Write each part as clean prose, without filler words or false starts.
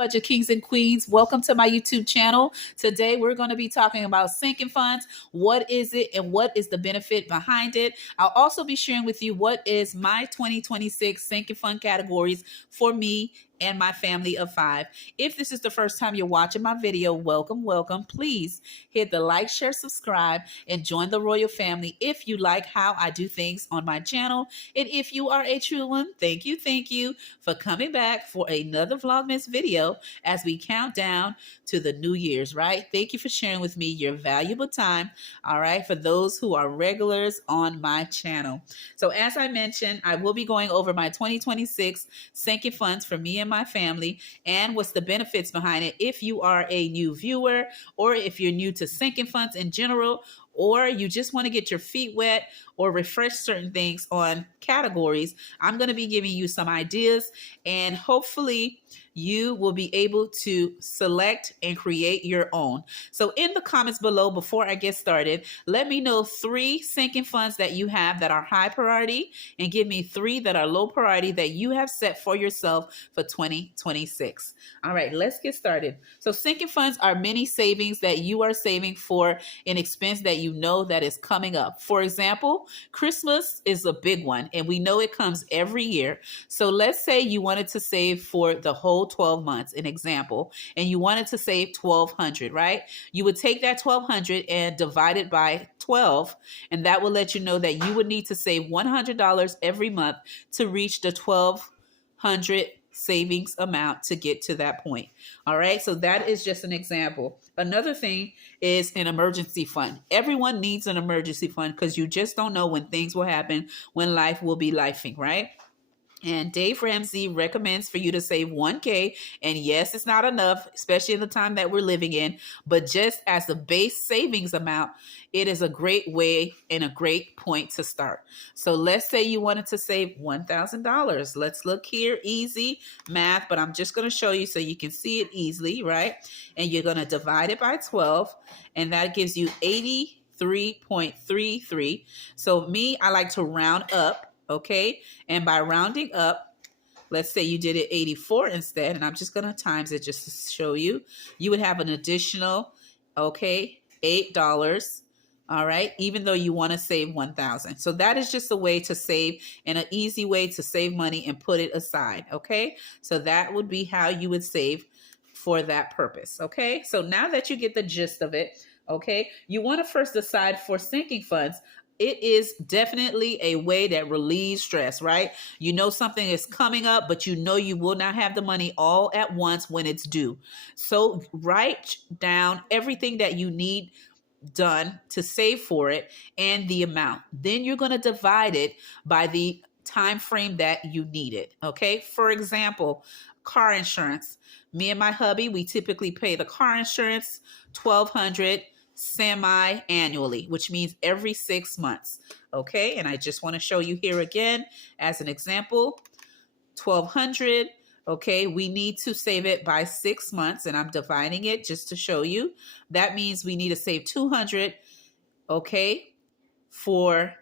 Budget Kings and Queens. Welcome to my YouTube channel. Today we're going to be talking about sinking funds. What is it and what is the benefit behind it? I'll also be sharing with you what is my 2026 sinking fund categories for me and my family of 5. If this is the first time you're watching my video, welcome, welcome. Please hit the like, share, subscribe, and join the royal family if you like how I do things on my channel. And if you are a true one, thank you for coming back for another Vlogmas video as we count down to the New Year's, right? Thank you for sharing with me your valuable time, all right, for those who are regulars on my channel. So as I mentioned, I will be going over my 2026 sinking funds for me and my family and what's the benefits behind it if you are a new viewer or if you're new to sinking funds in general, or you just want to get your feet wet or refresh certain things on categories. I'm going to be giving you some ideas and hopefully you will be able to select and create your own. So in the comments below, before I get started, let me know 3 sinking funds that you have that are high priority and give me 3 that are low priority that you have set for yourself for 2026. All right, let's get started. So sinking funds are many savings that you are saving for an expense that you know that is coming up. For example, Christmas is a big one and we know it comes every year. So let's say you wanted to save for the whole 12 months, an example, and you wanted to save $1,200, right? You would take that $1,200 and divide it by 12, and that will let you know that you would need to save $100 every month to reach the $1,200 savings amount to get to that point. All right, so that is just an example. Another thing is an emergency fund. Everyone needs an emergency fund because you just don't know when things will happen, when life will be lifing, right? And Dave Ramsey recommends for you to save $1,000. And yes, it's not enough, especially in the time that we're living in. But just as a base savings amount, it is a great way and a great point to start. So let's say you wanted to save $1,000. Let's look here, easy math, but I'm just going to show you so you can see it easily, right? And you're going to divide it by 12, and that gives you 83.33. So me, I like to round up. Okay, and by rounding up, let's say you did it 84 instead, and I'm just going to times it just to show you. You would have an additional, okay, $8, all right, even though you want to save $1,000. So that is just a way to save and an easy way to save money and put it aside, okay? So that would be how you would save for that purpose, okay? So now that you get the gist of it, okay, you want to first decide for sinking funds. It is definitely a way that relieves stress, right? You know something is coming up, but you know you will not have the money all at once when it's due. So write down everything that you need done to save for it and the amount. Then you're going to divide it by the time frame that you need it, okay? For example, car insurance. Me and my hubby, we typically pay the car insurance $1,200 semi-annually, which means every 6 months. Okay, and I just want to show you here again as an example, $1,200. Okay, we need to save it by 6 months, and I'm dividing it just to show you. That means we need to save $200, okay, for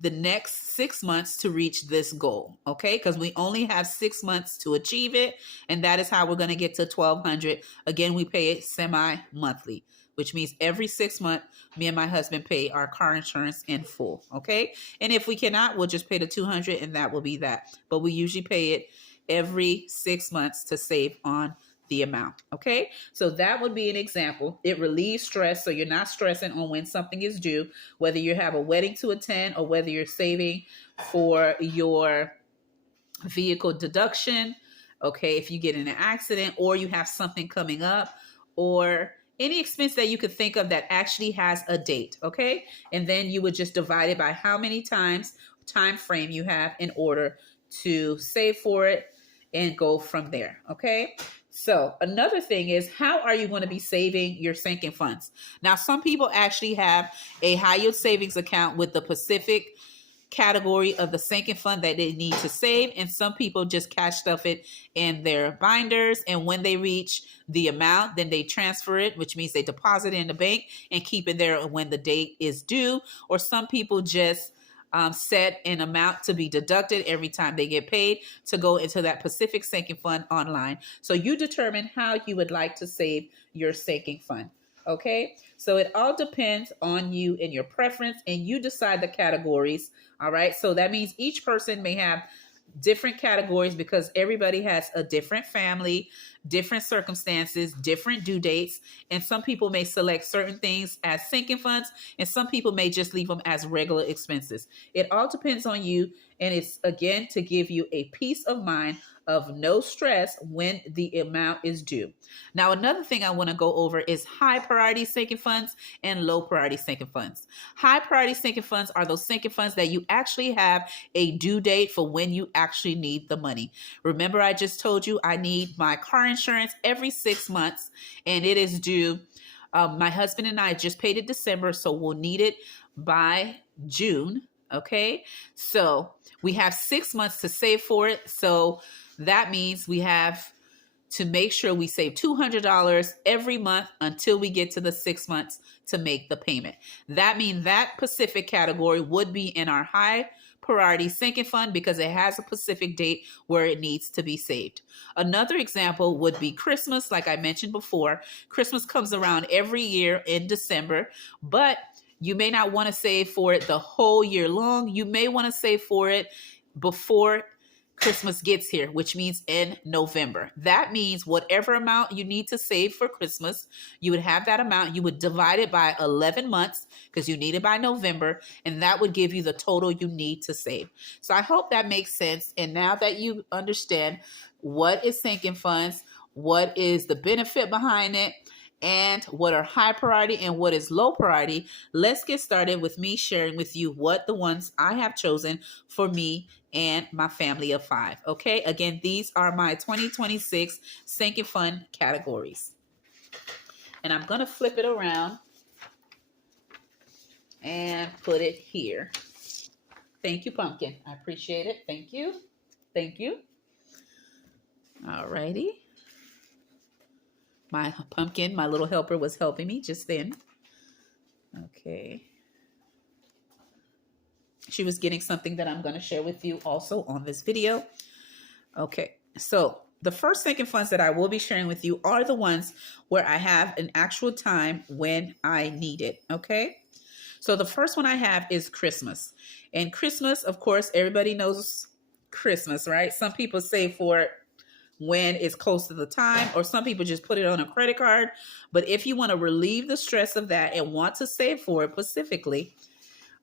the next 6 months to reach this goal, okay? Because we only have 6 months to achieve it, and that is how we're going to get to $1,200. Again, we pay it semi-monthly, which means every 6 months, me and my husband pay our car insurance in full, okay? And if we cannot, we'll just pay the $200 and that will be that. But we usually pay it every 6 months to save on the amount, okay? So that would be an example. It relieves stress, so you're not stressing on when something is due, whether you have a wedding to attend or whether you're saving for your vehicle deduction, okay, if you get in an accident or you have something coming up or any expense that you could think of that actually has a date, okay? And then you would just divide it by how many time frame you have in order to save for it and go from there, okay? So another thing is, how are you going to be saving your sinking funds? Now, some people actually have a high yield savings account with the Pacific category of the sinking fund that they need to save, and some people just cash stuff it in their binders, and when they reach the amount, then they transfer it, which means they deposit it in the bank and keep it there when the date is due. Or some people just set an amount to be deducted every time they get paid to go into that Pacific sinking fund online. So you determine how you would like to save your sinking fund. Okay, so it all depends on you and your preference, and you decide the categories. All right, so that means each person may have different categories because everybody has a different family, different circumstances, different due dates, and some people may select certain things as sinking funds, and some people may just leave them as regular expenses. It all depends on you, and it's again to give you a peace of mind of no stress when the amount is due. Now, another thing I want to go over is high priority sinking funds and low priority sinking funds. High priority sinking funds are those sinking funds that you actually have a due date for when you actually need the money. Remember, I just told you I need my car insurance every 6 months, and it is due. My husband and I just paid it December, so we'll need it by June. Okay, so we have 6 months to save for it. So that means we have to make sure we save $200 every month until we get to the 6 months to make the payment. That means that Pacific category would be in our high priority sinking fund because it has a specific date where it needs to be saved. Another example would be Christmas. Like I mentioned before, Christmas comes around every year in December, but you may not want to save for it the whole year long. You may want to save for it before Christmas gets here, which means in November. That means whatever amount you need to save for Christmas, you would have that amount. You would divide it by 11 months because you need it by November, and that would give you the total you need to save. So I hope that makes sense. And now that you understand what is sinking funds, what is the benefit behind it, and what are high priority and what is low priority, let's get started with me sharing with you what the ones I have chosen for me and my family of 5. Okay, again, these are my 2026 sinking fund categories. And I'm going to flip it around and put it here. Thank you, Pumpkin. I appreciate it. Thank you. Thank you. All righty. My Pumpkin, my little helper, was helping me just then. Okay. She was getting something that I'm going to share with you also on this video. Okay, so the first sinking funds that I will be sharing with you are the ones where I have an actual time when I need it. Okay, so the first one I have is Christmas. And Christmas, of course, everybody knows Christmas, right? Some people save for it when it's close to the time, or some people just put it on a credit card. But if you want to relieve the stress of that and want to save for it specifically,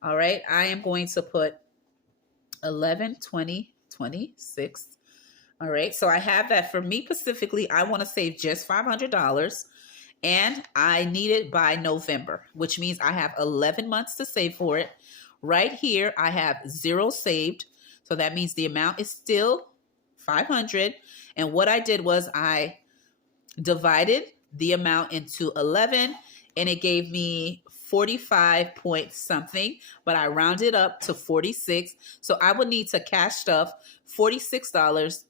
all right, I am going to put 11, 20, 26. All right, so I have that for me specifically. I want to save just $500, and I need it by November, which means I have 11 months to save for it. Right here, I have 0 saved. So that means the amount is still 500. And what I did was I divided the amount into 11, and it gave me 45 point something, but I rounded up to 46. So I would need to cash stuff $46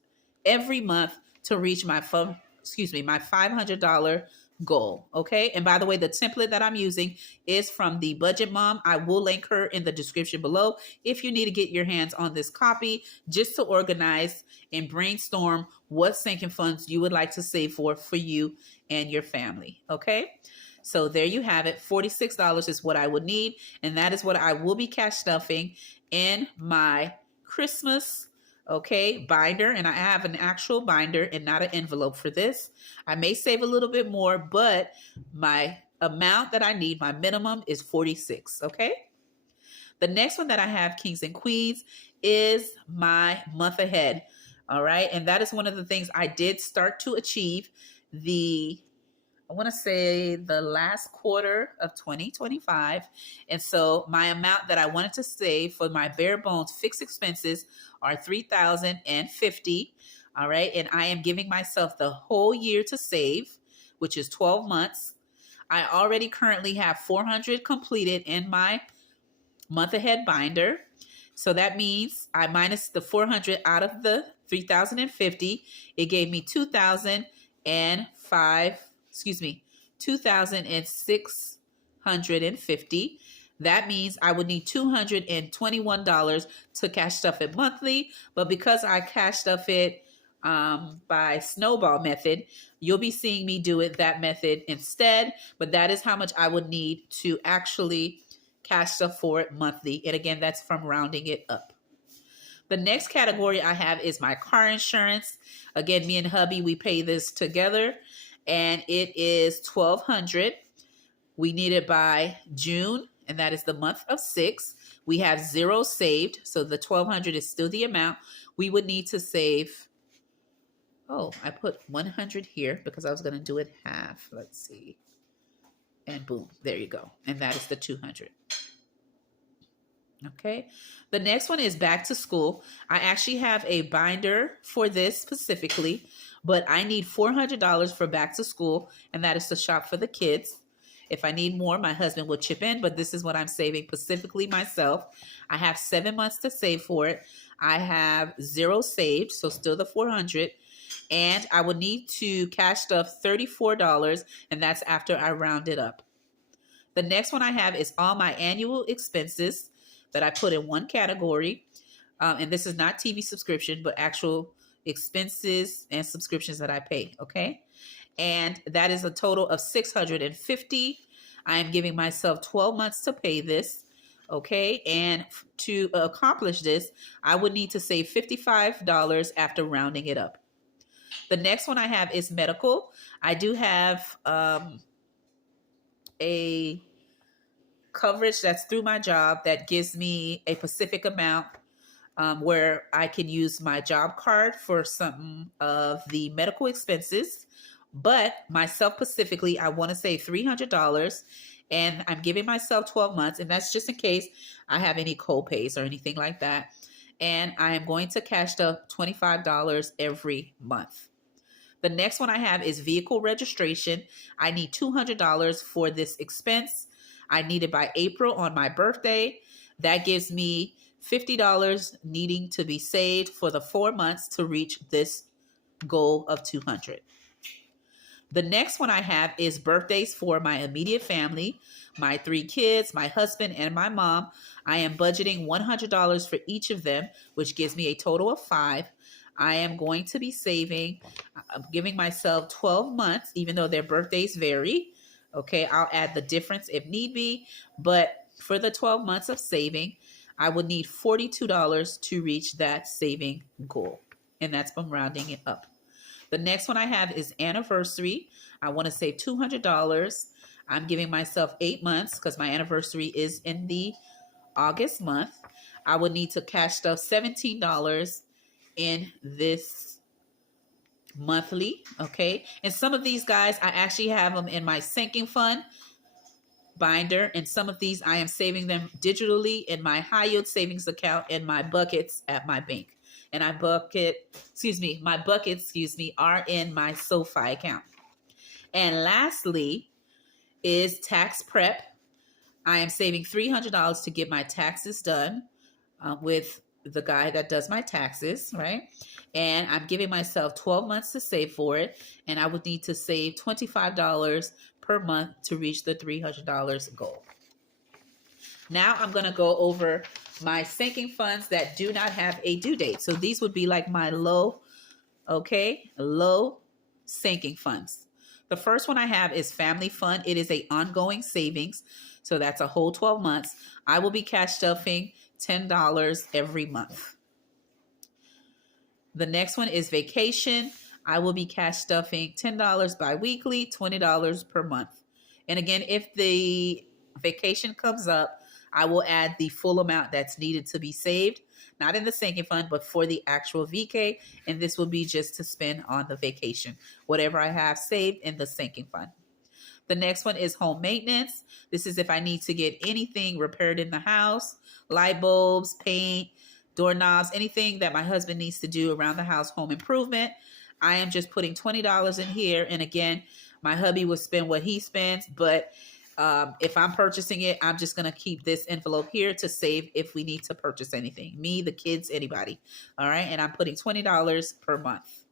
every month to reach my $500 goal. Okay. And by the way, the template that I'm using is from the Budget Mom. I will link her in the description below if you need to get your hands on this copy just to organize and brainstorm what sinking funds you would like to save for you and your family. Okay. So there you have it. $46 is what I would need. And that is what I will be cash stuffing in my Christmas binder. And I have an actual binder and not an envelope for this. I may save a little bit more, but my amount that I need, my minimum, is 46. Okay. The next one that I have, Kings and Queens, is my month ahead. All right. And that is one of the things I did start to achieve I want to say the last quarter of 2025. And so my amount that I wanted to save for my bare bones fixed expenses are $3,050. All right. And I am giving myself the whole year to save, which is 12 months. I already currently have 400 completed in my month ahead binder. So that means I minus the 400 out of the 3,050. It gave me 2,650. That means I would need $221 to cash stuff it monthly. But because I cash stuff it by snowball method, you'll be seeing me do it that method instead. But that is how much I would need to actually cash stuff for it monthly. And again, that's from rounding it up. The next category I have is my car insurance. Again, me and hubby, we pay this together, and it is $1,200. We need it by June, and that is the month of 6. We have 0 saved, so the $1,200 is still the amount. We would need to save, oh, I put 100 here because I was going to do it half. Let's see. And boom, there you go. And that is the 200. Okay. The next one is back to school. I actually have a binder for this specifically, but I need $400 for back to school, and that is to shop for the kids. If I need more, my husband will chip in, but this is what I'm saving specifically myself. I have 7 months to save for it. I have 0 saved, so still the 400. And I would need to cash stuff $34, and that's after I round it up. The next one I have is all my annual expenses that I put in one category. And this is not TV subscription, but actual expenses and subscriptions that I pay, okay? And that is a total of $650. I am giving myself 12 months to pay this, okay? And to accomplish this, I would need to save $55 after rounding it up. The next one I have is medical. I do have a coverage that's through my job that gives me a specific amount where I can use my job card for some of the medical expenses. But myself specifically, I want to save $300, and I'm giving myself 12 months, and that's just in case I have any co-pays or anything like that. And I am going to cash up $25 every month. The next one I have is vehicle registration. I need $200 for this expense. I need it by April on my birthday. That gives me $50 needing to be saved for the 4 months to reach this goal of $200. The next one I have is birthdays for my immediate family, my 3 kids, my husband, and my mom. I am budgeting $100 for each of them, which gives me a total of 5. I am going to be saving, I'm giving myself 12 months, even though their birthdays vary. Okay, I'll add the difference if need be. But for the 12 months of saving, I would need $42 to reach that saving goal. And that's from rounding it up. The next one I have is anniversary. I want to save $200. I'm giving myself 8 months because my anniversary is in the August month. I would need to cash stuff $17 in this monthly, okay? And some of these guys, I actually have them in my sinking fund binder, and some of these I am saving them digitally in my high yield savings account in my buckets at my bank. And my buckets, are in my SoFi account. And lastly is tax prep. I am saving $300 to get my taxes done with the guy that does my taxes, right? And I'm giving myself 12 months to save for it. And I would need to save $25 per month to reach the $300 goal. Now I'm going to go over my sinking funds that do not have a due date. So these would be like my low sinking funds. The first one I have is family fund. It is a ongoing savings. So that's a whole 12 months. I will be cash stuffing $10 every month. The next one is vacation. I will be cash stuffing $10 bi-weekly, $20 per month. And again, if the vacation comes up, I will add the full amount that's needed to be saved, not in the sinking fund, but for the actual VK. And this will be just to spend on the vacation, whatever I have saved in the sinking fund. The next one is home maintenance. This is if I need to get anything repaired in the house, light bulbs, paint, doorknobs, anything that my husband needs to do around the house, home improvement. I am just putting $20 in here. And again, my hubby will spend what he spends, but if I'm purchasing it, I'm just going to keep this envelope here to save if we need to purchase anything. Me, the kids, anybody. All right. And I'm putting $20 per month.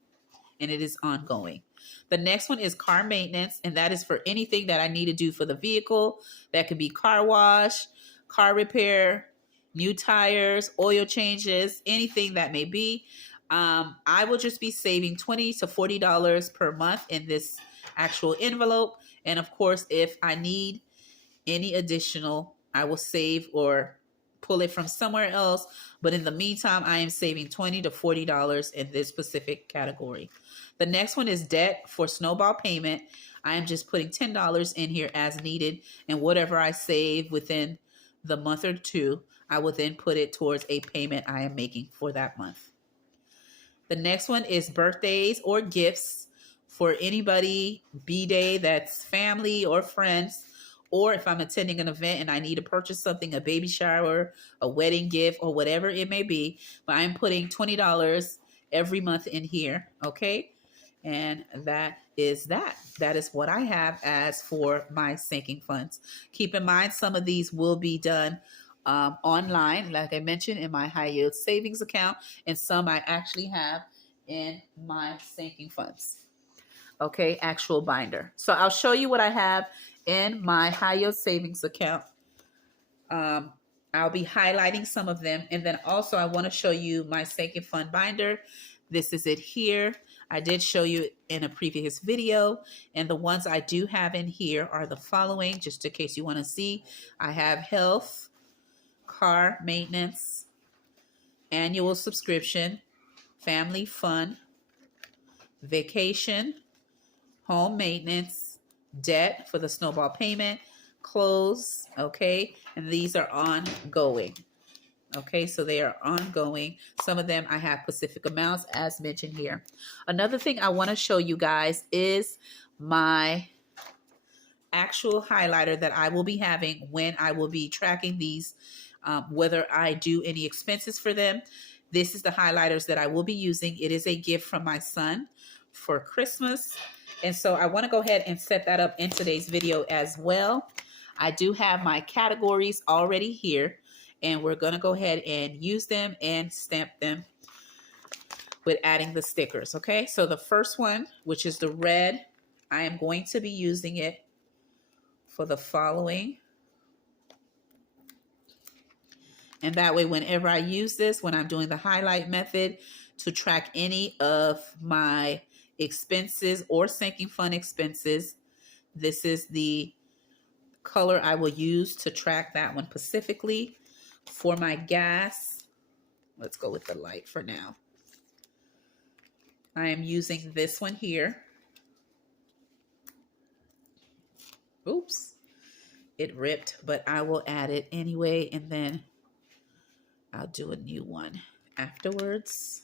And it is ongoing. The next one is car maintenance. And that is for anything that I need to do for the vehicle. That could be car wash, car repair, new tires, oil changes, anything that may be. I will just be saving $20 to $40 per month in this actual envelope. And of course, if I need any additional, I will save or pull it from somewhere else. But in the meantime, I am saving $20 to $40 in this specific category. The next one is debt for snowball payment. I am just putting $10 in here as needed, and whatever I save within the month or two, I will then put it towards a payment I am making for that month. The next one is birthdays or gifts for anybody, B-Day, that's family or friends, or if I'm attending an event and I need to purchase something, a baby shower, a wedding gift, or whatever it may be. But I'm putting $20 every month in here, okay? And that is that. That is what I have as for my sinking funds. Keep in mind, some of these will be done online, like I mentioned, in my high yield savings account, and some I actually have in my sinking funds. Okay, actual binder. So I'll show you what I have in my high yield savings account. I'll be highlighting some of them, and then also I want to show you my sinking fund binder. This is it here. I did show you in a previous video, and the ones I do have in here are the following, just in case you want to see. I have health, car maintenance, annual subscription, family fun, vacation, home maintenance, debt for the snowball payment, clothes, okay? And these are ongoing. Okay, so they are ongoing. Some of them I have specific amounts as mentioned here. Another thing I want to show you guys is my actual highlighter that I will be having when I will be tracking these, whether I do any expenses for them. This is the highlighters that I will be using. It is a gift from my son for Christmas. And so I want to go ahead and set that up in today's video as well. I do have my categories already here, and we're going to go ahead and use them and stamp them with adding the stickers. Okay, so the first one, which is the red, I am going to be using it for the following. And that way, whenever I use this, when I'm doing the highlight method to track any of my expenses or sinking fund expenses, this is the color I will use to track that one specifically. For my gas, let's go with the light for now. I am using this one here. Oops, it ripped, but I will add it anyway, and then I'll do a new one afterwards.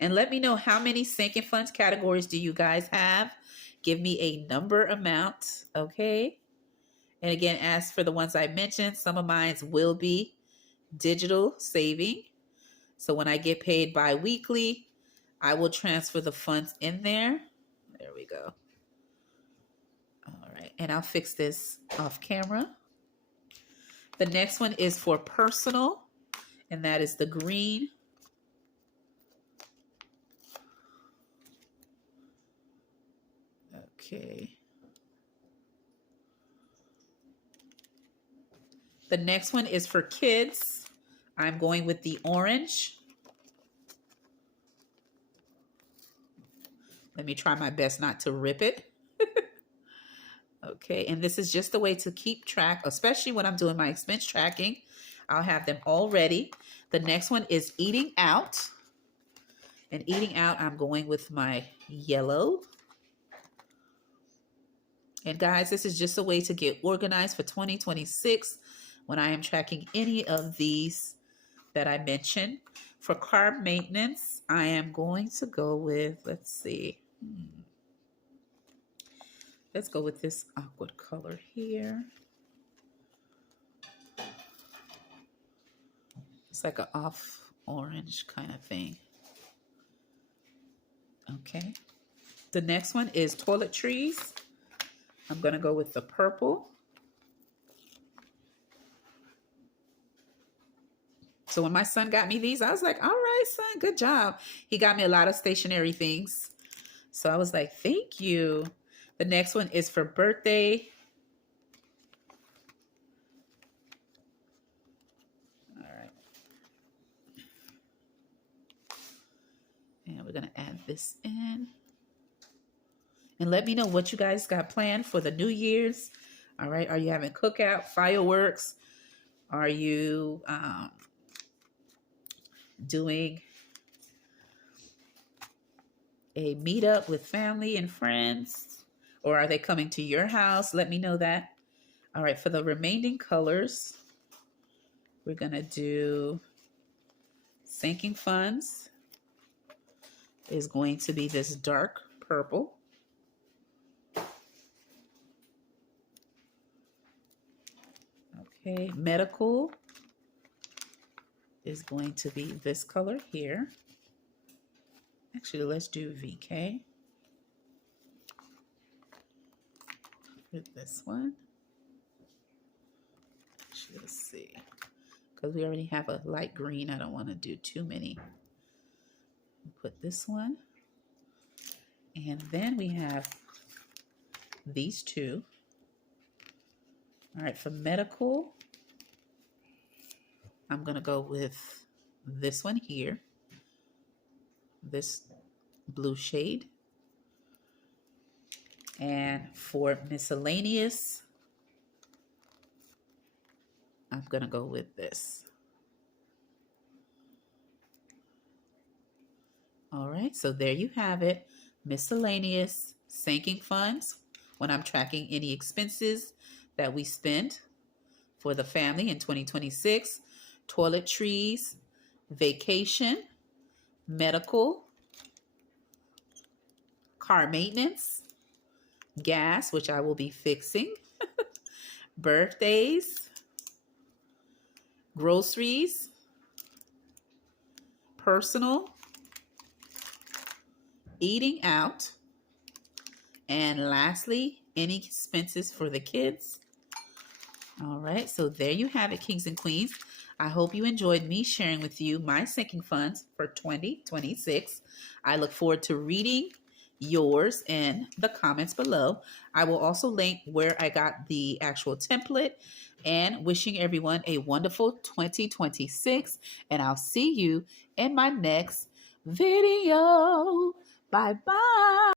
And let me know how many sinking funds categories do you guys have. Give me a number amount, okay? And again, as for the ones I mentioned, some of mine will be digital saving. So when I get paid bi-weekly, I will transfer the funds in there. There we go. All right, and I'll fix this off camera. The next one is for personal, and that is the green. Okay. The next one is for kids. I'm going with the orange. Let me try my best not to rip it. Okay, and this is just a way to keep track, especially when I'm doing my expense tracking. I'll have them all ready. The next one is eating out. And eating out, I'm going with my yellow. And guys, this is just a way to get organized for 2026 when I am tracking any of these that I mentioned. For car maintenance, I am going to go with, let's see. Let's go with this awkward color here. It's like an off orange kind of thing. Okay. The next one is toiletries. I'm going to go with the purple. So when my son got me these, I was like, all right, son, good job. He got me a lot of stationery things. So I was like, thank you. The next one is for birthday. And we're going to add this in. And let me know what you guys got planned for the New Year's. All right. Are you having cookout, fireworks? Are you doing a meetup with family and friends? Or are they coming to your house? Let me know that. All right. For the remaining colors, we're going to do sinking funds is going to be this dark purple. Okay, medical is going to be this color here. Actually, let's do VK with this one. Actually, let's see. Because we already have a light green, I don't want to do too many. Put this one. And then we have these two. All right, for medical, I'm going to go with this one here. This blue shade. And for miscellaneous, I'm going to go with this. All right, so there you have it. Miscellaneous sinking funds when I'm tracking any expenses that we spend for the family in 2026. Toiletries, vacation, medical, car maintenance, gas, which I will be fixing, birthdays, groceries, personal, eating out, and lastly, any expenses for the kids. All right, so there you have it, kings and queens. I hope you enjoyed me sharing with you my sinking funds for 2026. I look forward to reading yours in the comments below. I will also link where I got the actual template, and wishing everyone a wonderful 2026. And I'll see you in my next video. Bye-bye.